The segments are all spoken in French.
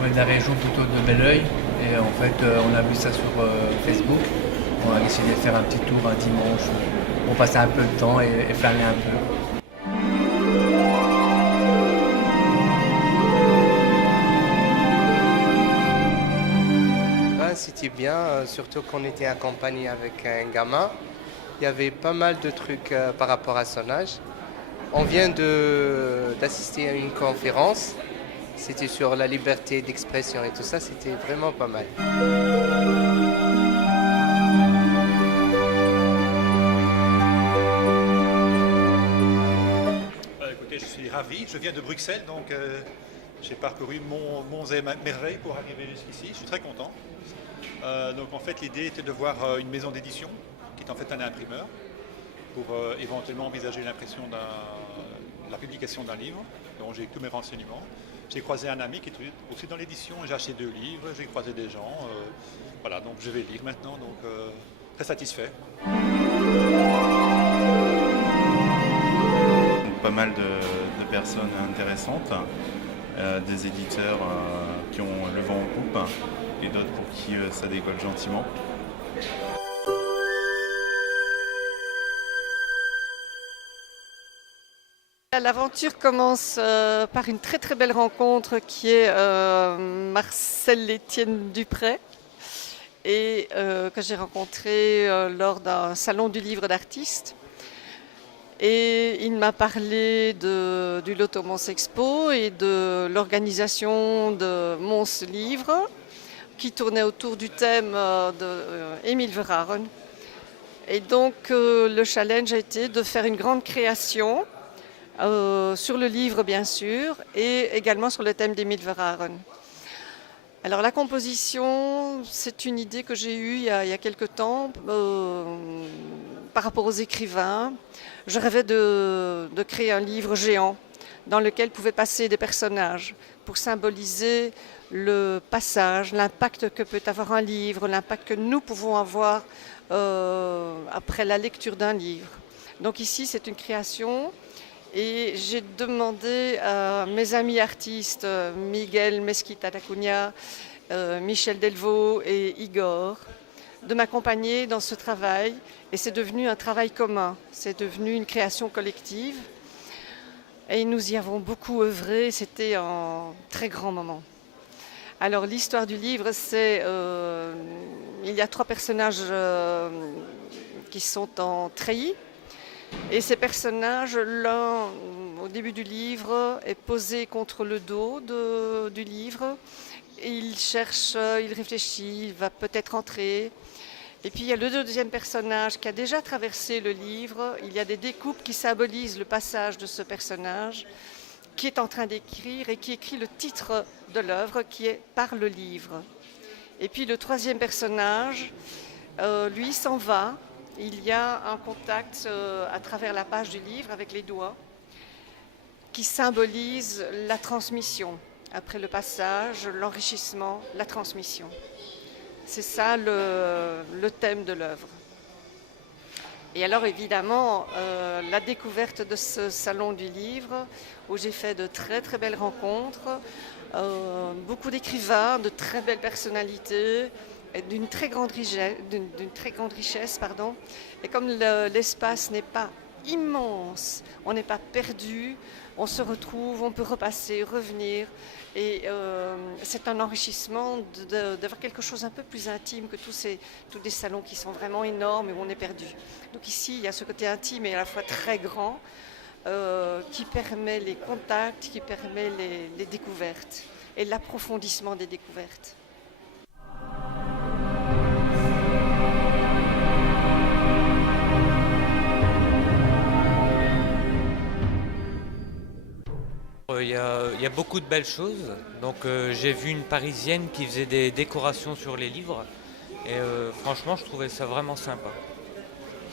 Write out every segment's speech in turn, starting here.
On est de la région plutôt de Belleuil et en fait on a vu ça sur Facebook. On a décidé de faire un petit tour un dimanche pour passer un peu de temps et flâner un peu. C'était bien, surtout qu'on était accompagné avec un gamin. Il y avait pas mal de trucs par rapport à son âge. On vient d'assister à une conférence. C'était sur la liberté d'expression et tout ça, c'était vraiment pas mal. Écoutez, je suis ravi. Je viens de Bruxelles, donc j'ai parcouru monts et merveilles pour arriver jusqu'ici. Je suis très content. Donc en fait, l'idée était de voir une maison d'édition, qui est en fait un imprimeur, pour éventuellement envisager l'impression la publication d'un livre, dont j'ai tous mes renseignements. J'ai croisé un ami qui est aussi dans l'édition, j'ai acheté 2 livres, j'ai croisé des gens. Voilà, donc je vais lire maintenant, donc très satisfait. Pas mal de personnes intéressantes, des éditeurs qui ont le vent en poupe et d'autres pour qui ça décolle gentiment. L'aventure commence par une très très belle rencontre qui est Marcel-Étienne Dupré et que j'ai rencontré lors d'un salon du livre d'artistes. Et il m'a parlé du Loto Mons Expo et de l'organisation de Mons Livre qui tournait autour du thème d'Émile Verhaeren. Et donc le challenge a été de faire une grande création sur le livre bien sûr et également sur le thème d'Émile Verhaeren. Alors la composition, c'est une idée que j'ai eue il y a quelque temps par rapport aux écrivains. Je rêvais de créer un livre géant dans lequel pouvaient passer des personnages pour symboliser le passage, l'impact que peut avoir un livre, l'impact que nous pouvons avoir après la lecture d'un livre. Donc ici, c'est une création et j'ai demandé à mes amis artistes, Miguel Mesquita d'Acunha, Michel Delvaux et Igor, de m'accompagner dans ce travail. Et c'est devenu un travail commun, c'est devenu une création collective. Et nous y avons beaucoup œuvré, c'était un très grand moment. Alors l'histoire du livre, c'est il y a 3 personnages qui sont en treillis. Et ces personnages, l'un au début du livre est posé contre le dos du livre. Et il cherche, il réfléchit, il va peut-être entrer. Et puis il y a le deuxième personnage qui a déjà traversé le livre. Il y a des découpes qui symbolisent le passage de ce personnage qui est en train d'écrire et qui écrit le titre de l'œuvre qui est « Par le livre ». Et puis le troisième personnage, lui s'en va. Il y a un contact à travers la page du livre avec les doigts qui symbolise la transmission. Après le passage, l'enrichissement, la transmission. C'est ça le thème de l'œuvre. Et alors évidemment, la découverte de ce salon du livre, où j'ai fait de très très belles rencontres, beaucoup d'écrivains, de très belles personnalités, et d'une très grande richesse, pardon. Et comme l'espace n'est pas immense, on n'est pas perdu, on se retrouve, on peut repasser, revenir. Et c'est un enrichissement d'avoir quelque chose un peu plus intime que tous des salons qui sont vraiment énormes et où on est perdu. Donc ici, il y a ce côté intime et à la fois très grand qui permet les contacts, qui permet les découvertes et l'approfondissement des découvertes. Il y a beaucoup de belles choses. Donc j'ai vu une Parisienne qui faisait des décorations sur les livres et franchement je trouvais ça vraiment sympa.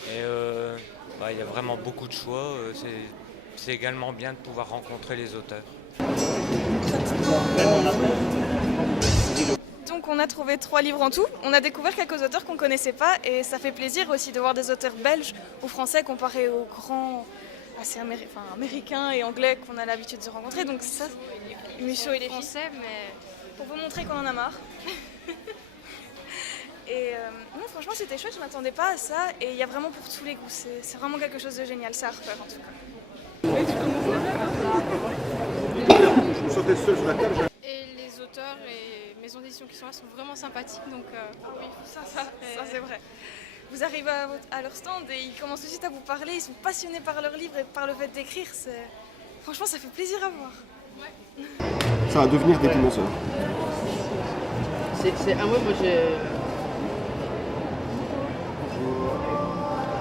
Et il y a vraiment beaucoup de choix. C'est également bien de pouvoir rencontrer les auteurs. Donc on a trouvé 3 livres en tout. On a découvert quelques auteurs qu'on ne connaissait pas et ça fait plaisir aussi de voir des auteurs belges ou français comparés aux grands américains et anglais qu'on a l'habitude de rencontrer. Donc ça, Musso, il est français, mais pour vous montrer qu'on en a marre. Et non, franchement, c'était chouette, je ne m'attendais pas à ça. Et il y a vraiment pour tous les goûts, c'est vraiment quelque chose de génial, c'est Harper en tout cas. Et les auteurs et maisons d'édition qui sont là sont vraiment sympathiques, donc oui, ça c'est vrai. Vous arrivez à leur stand et ils commencent tout de suite à vous parler, ils sont passionnés par leur livre et par le fait d'écrire. Franchement, ça fait plaisir à voir. ouais. Ça va devenir des dinosaures. Moi j'ai...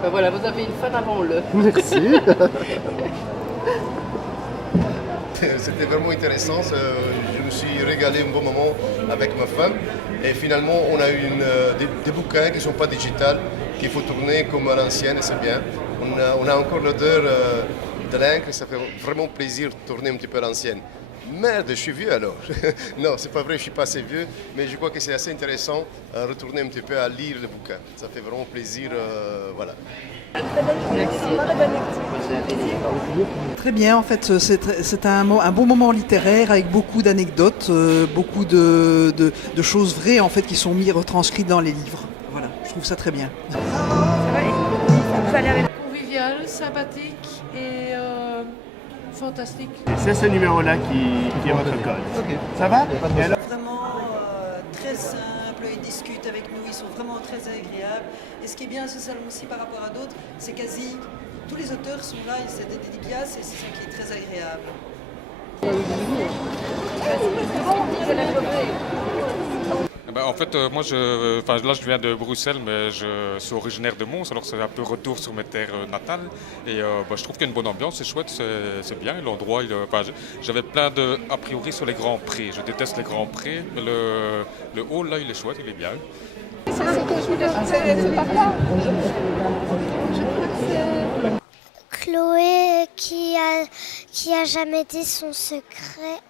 Ben voilà, vous avez une fan avant le. Merci. C'était vraiment intéressant, je me suis régalé un bon moment avec ma femme et finalement on a eu des bouquins qui ne sont pas digitales, qu'il faut tourner comme à l'ancienne et c'est bien. On a encore l'odeur de l'encre, ça fait vraiment plaisir de tourner un petit peu à l'ancienne. Merde, je suis vieux alors. Non, c'est pas vrai, je suis pas assez vieux, mais je crois que c'est assez intéressant de retourner un petit peu à lire le bouquin. Ça fait vraiment plaisir, voilà. Très bien, en fait, c'est un bon moment littéraire avec beaucoup d'anecdotes, beaucoup de choses vraies en fait qui sont retranscrites dans les livres. Voilà, je trouve ça très bien. Convivial, sympathique et fantastique. C'est ce numéro-là qui est votre code. Okay. Ça va? Vraiment très simple, ils discutent avec nous, ils sont vraiment très agréables. Et ce qui est bien à ce salon aussi par rapport à d'autres, c'est quasi tous les auteurs sont là, c'est des dédicaces et c'est ce qui est très agréable. En fait, moi, là, je viens de Bruxelles, mais je suis originaire de Mons, alors c'est un peu retour sur mes terres natales. Et je trouve qu'il y a une bonne ambiance, c'est chouette, c'est bien. L'endroit, j'avais plein a priori sur les grands prés. Je déteste les grands prés, mais le hall, là, il est chouette, il est bien. Chloé qui a jamais dit son secret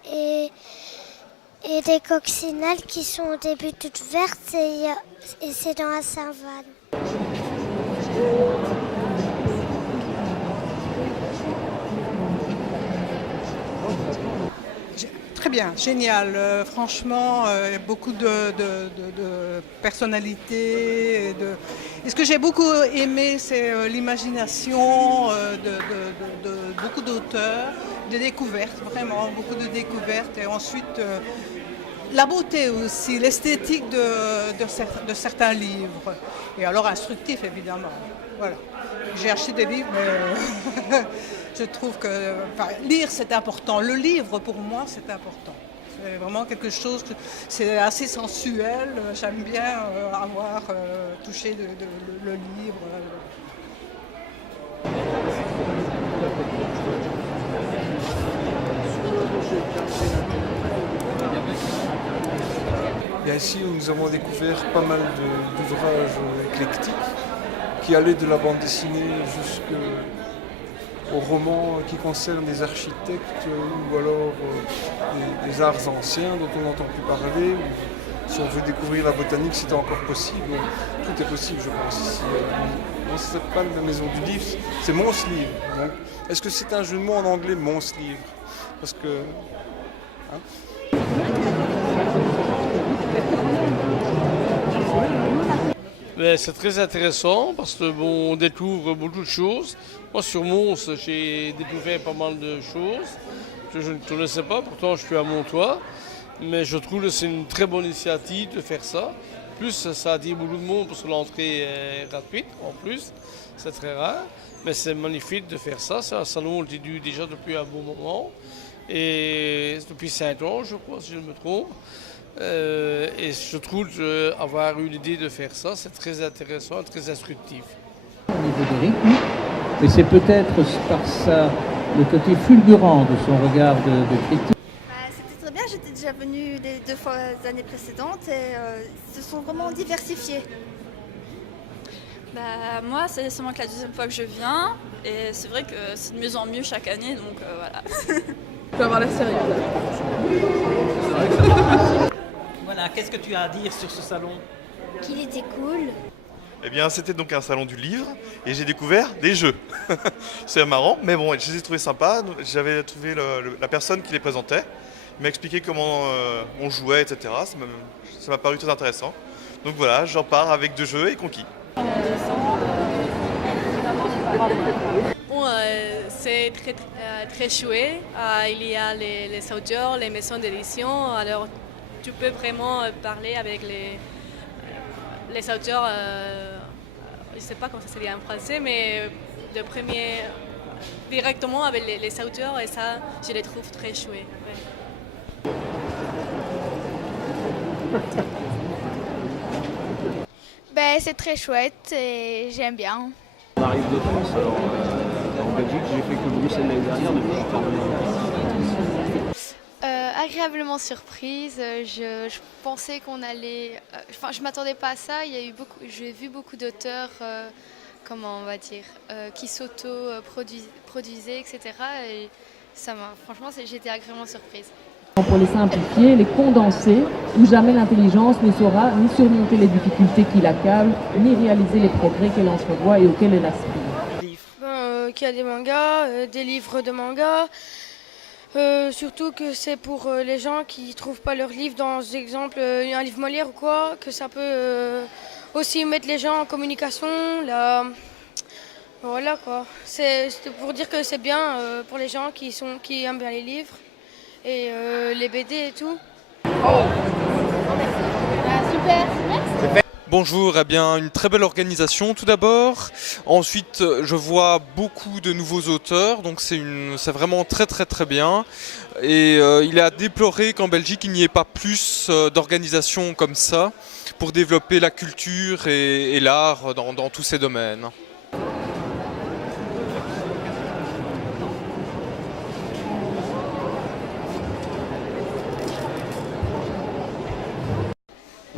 et des coccinelles qui sont au début toutes vertes et c'est dans la savane. Très bien, génial. Franchement, beaucoup de personnalités. Et ce que j'ai beaucoup aimé, c'est l'imagination de beaucoup d'auteurs, des découvertes, vraiment beaucoup de découvertes. Et ensuite, la beauté aussi, l'esthétique de certains livres. Et alors instructif, évidemment. Voilà. J'ai acheté des livres, mais je trouve que lire, c'est important. Le livre, pour moi, c'est important. C'est vraiment quelque chose, c'est assez sensuel. J'aime bien avoir touché le livre. Et ici, nous avons découvert pas mal d'ouvrages éclectiques qui allaient de la bande dessinée jusqu'aux romans qui concernent des architectes ou alors des arts anciens dont on n'entend plus parler. Si on veut découvrir la botanique, c'est encore possible. Tout est possible, je pense. Ici, ça s'appelle la Maison du Livre, c'est Mons Livre. Est-ce que c'est un jeu de mots en anglais, Mons Livre? Parce que... C'est très intéressant parce qu'on découvre beaucoup de choses. Moi sur Mons, j'ai découvert pas mal de choses que je ne connaissais pas, pourtant je suis à Montois. Mais je trouve que c'est une très bonne initiative de faire ça. Plus ça attire beaucoup de monde parce que l'entrée est gratuite en plus, c'est très rare. Mais c'est magnifique de faire ça, c'est un salon qui dure déjà depuis un bon moment. Et depuis 5 ans je crois si je me trompe. Et je trouve qu'avoir eu l'idée de faire ça, c'est très intéressant, très instructif. Au niveau des rythmes, mais c'est peut-être par ça le côté fulgurant de son regard de critique. C'était très bien, j'étais déjà venue les 2 fois les années précédentes et ils se sont vraiment diversifiés. Moi, c'est seulement que la 2e fois que je viens et c'est vrai que c'est de mieux en mieux chaque année, donc voilà. Tu peux avoir la sérieux. Voilà, qu'est-ce que tu as à dire sur ce salon? Qu'il était cool. Eh bien, c'était donc un salon du livre et j'ai découvert des jeux. C'est marrant, mais bon, je les ai trouvés sympas. J'avais trouvé la personne qui les présentait. Il m'a expliqué comment on jouait, etc. Ça m'a paru très intéressant. Donc voilà, j'en pars avec 2 jeux et conquis. Bon, c'est très chouette. Il y a les auteurs, les maisons d'édition. Alors, tu peux vraiment parler avec les auteurs, je ne sais pas comment ça se dit en français, mais le premier, directement avec les auteurs, et ça, je les trouve très chouettes. Ouais. Ben, c'est très chouette et j'aime bien. On arrive de France, alors en Belgique, j'ai fait que Bruxelles l'année dernière, depuis je parle Agréablement surprise, je pensais qu'on allait... je m'attendais pas à ça, j'ai vu beaucoup d'auteurs, comment on va dire, qui s'auto-produisaient, etc. Et ça franchement, j'ai été agréablement surprise. Pour les simplifier, les condenser, où jamais l'intelligence ne saura ni surmonter les difficultés qui l'accablent, ni réaliser les progrès qu'elle entrevoit et auxquels elle aspire. Qu'il y a des mangas, des livres de manga. Surtout que c'est pour les gens qui ne trouvent pas leur livre, dans exemple un livre Molière ou quoi, que ça peut aussi mettre les gens en communication. Là, voilà quoi. C'est pour dire que c'est bien pour les gens qui aiment bien les livres et les BD et tout. Super. Bonjour, eh bien une très belle organisation tout d'abord. Ensuite, je vois beaucoup de nouveaux auteurs, donc c'est vraiment très bien. Et il est à déplorer qu'en Belgique, il n'y ait pas plus d'organisations comme ça pour développer la culture et l'art dans tous ces domaines.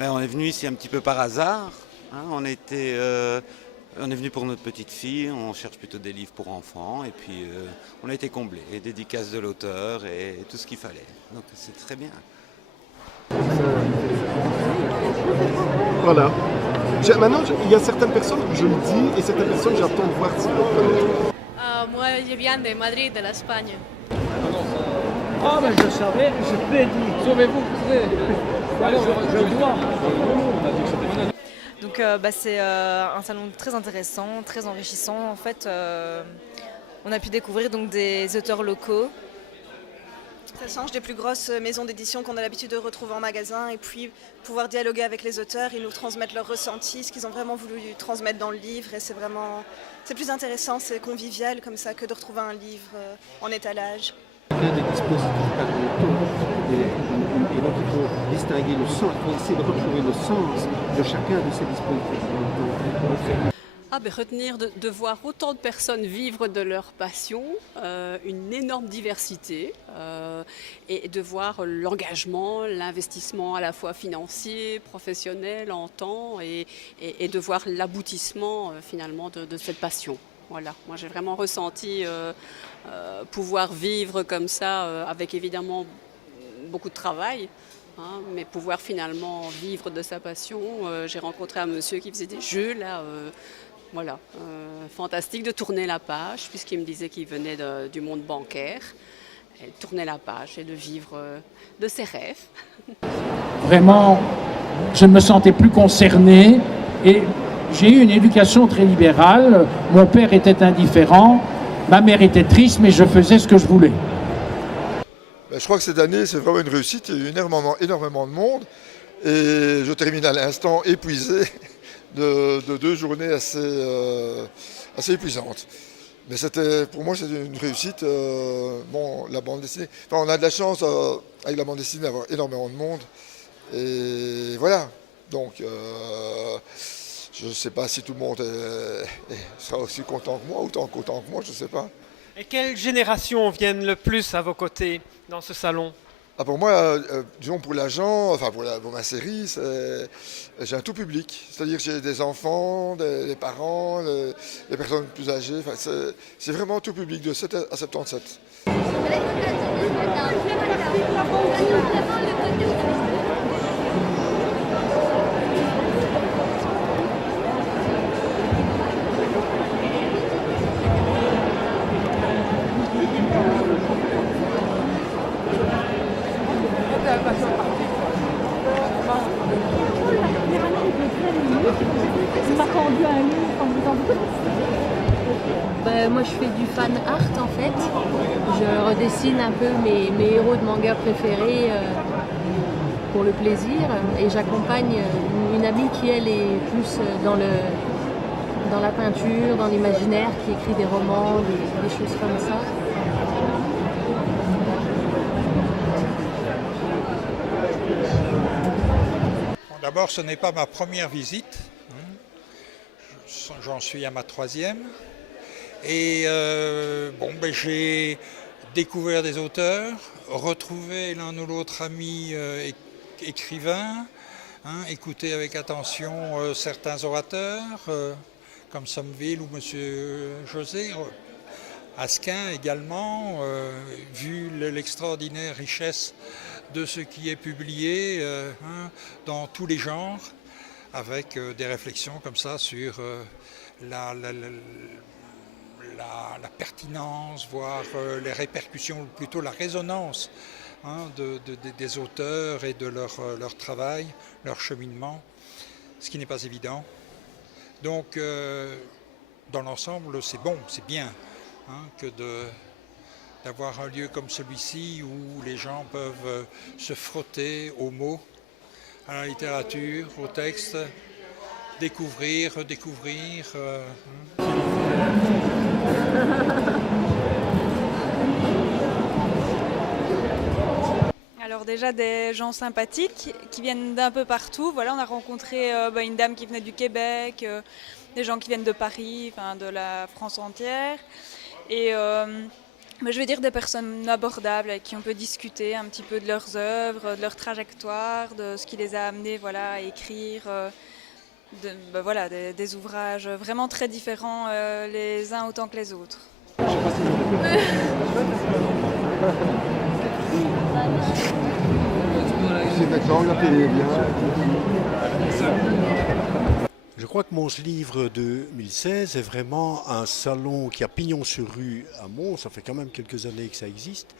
On est venu ici un petit peu par hasard. On est venu pour notre petite fille, on cherche plutôt des livres pour enfants et puis on a été comblés. Et dédicaces de l'auteur et tout ce qu'il fallait. Donc c'est très bien. Voilà. Maintenant, il y a certaines personnes, je le dis, et certaines personnes, j'attends de voir si vous connaissez. Moi, je viens de Madrid, de l'Espagne. Ah, mais je savais, je l'ai dit. Sauvez-vous, alors, je dois. Donc c'est un salon très intéressant, très enrichissant. En fait, on a pu découvrir donc des auteurs locaux. Ça change des plus grosses maisons d'édition qu'on a l'habitude de retrouver en magasin et puis pouvoir dialoguer avec les auteurs, ils nous transmettent leurs ressentis, ce qu'ils ont vraiment voulu transmettre dans le livre et c'est plus intéressant, c'est convivial comme ça que de retrouver un livre en étalage. Il y a des dispositifs pas de ton, et donc il faut distinguer le sens, il faut essayer de retrouver le sens de chacun de ces dispositifs. Retenir de voir autant de personnes vivre de leur passion, une énorme diversité, et de voir l'engagement, l'investissement à la fois financier, professionnel, en temps, et de voir l'aboutissement finalement de cette passion. Voilà, moi j'ai vraiment ressenti pouvoir vivre comme ça, avec évidemment beaucoup de travail, mais pouvoir finalement vivre de sa passion. J'ai rencontré un monsieur qui faisait des jeux là. Voilà, fantastique de tourner la page, puisqu'il me disait qu'il venait du monde bancaire, et de tourner la page et de vivre de ses rêves. Vraiment, je me sentais plus concerné et j'ai eu une éducation très libérale. Mon père était indifférent, ma mère était triste, mais je faisais ce que je voulais. Je crois que cette année, c'est vraiment une réussite. Il y a eu énormément de monde et je termine à l'instant épuisé. De 2 journées assez épuisantes. Mais pour moi, c'était une réussite. La bande dessinée. On a de la chance avec la bande dessinée d'avoir énormément de monde. Et voilà. Donc, je ne sais pas si tout le monde sera aussi content que moi, autant que moi, je ne sais pas. Et quelles générations viennent le plus à vos côtés dans ce salon ? Pour moi, disons pour l'agent, pour ma série, j'ai un tout public. C'est-à-dire que j'ai des enfants, des parents, les personnes plus âgées. C'est vraiment tout public de 7 à 77. Moi je fais du fan art en fait. Je redessine un peu mes héros de manga préférés pour le plaisir. Et j'accompagne une amie qui elle est plus dans la peinture, dans l'imaginaire, qui écrit des romans, des choses comme ça. D'abord, ce n'est pas ma première visite. J'en suis à ma 3e. Et j'ai découvert des auteurs, retrouvé l'un ou l'autre ami écrivain, écouté avec attention certains orateurs, comme Sommeville ou M. José, Asquin également, vu l'extraordinaire richesse de ce qui est publié dans tous les genres, avec des réflexions comme ça sur la pertinence, voire les répercussions, ou plutôt la résonance des auteurs et de leur travail, leur cheminement, ce qui n'est pas évident. Donc, dans l'ensemble, c'est bon, c'est bien que d'avoir un lieu comme celui-ci où les gens peuvent se frotter aux mots, à la littérature, au texte, découvrir, redécouvrir. Alors déjà des gens sympathiques qui viennent d'un peu partout. Voilà, on a rencontré une dame qui venait du Québec, des gens qui viennent de Paris, de la France entière. Et je vais dire des personnes abordables avec qui on peut discuter un petit peu de leurs œuvres, de leur trajectoire, de ce qui les a amenés à écrire des ouvrages vraiment très différents les uns autant que les autres. Je crois que mon livre 2016 est vraiment un salon qui a pignon sur rue à Mons. Ça fait quand même quelques années que ça existe.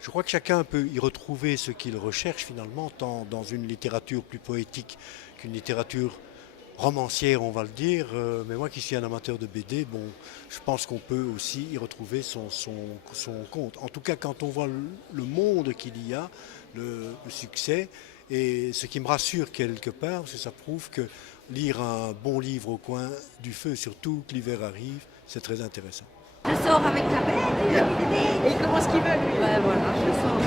Je crois que chacun peut y retrouver ce qu'il recherche finalement, tant dans une littérature plus poétique qu'une littérature romancière, on va le dire. Mais moi qui suis un amateur de BD, je pense qu'on peut aussi y retrouver son compte. En tout cas, quand on voit le monde qu'il y a, le succès, et ce qui me rassure quelque part, parce que ça prouve que lire un bon livre au coin du feu, surtout que l'hiver arrive, c'est très intéressant. Je sors avec la bête. Et il commence ce qu'il veut, lui. Voilà, je sors.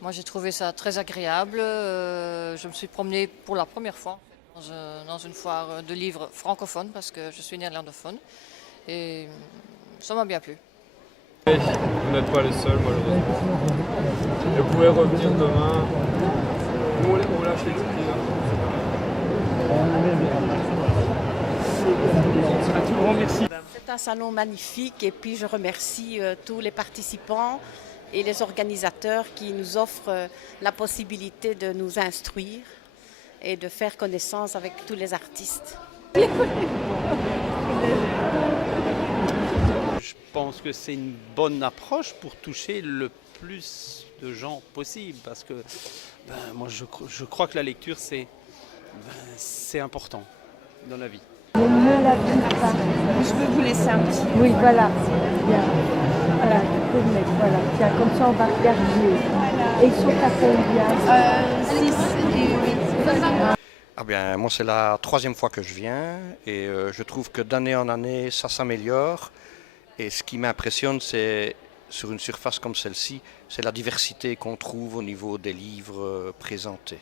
Moi, j'ai trouvé ça très agréable. Je me suis promenée pour la première fois dans une foire de livres francophones, parce que je suis néerlandophone. Et ça m'a bien plu. Vous n'êtes pas les seuls, malheureusement. Vous pouvez revenir demain. On lâche les petits. Un tout grand merci. C'est un salon magnifique et puis je remercie tous les participants et les organisateurs qui nous offrent la possibilité de nous instruire et de faire connaissance avec tous les artistes. Je pense que c'est une bonne approche pour toucher le plus de gens possible parce que moi je crois que la lecture c'est important dans la vie. Je peux vous laisser un petit. Oui, voilà. Bien. Voilà, tu peux le mettre. Voilà. Tiens, comme ça, on va regarder. Et ils sont à combien 6 et 8. Moi, c'est la 3e fois que je viens et je trouve que d'année en année, ça s'améliore. Et ce qui m'impressionne, c'est sur une surface comme celle-ci, c'est la diversité qu'on trouve au niveau des livres présentés.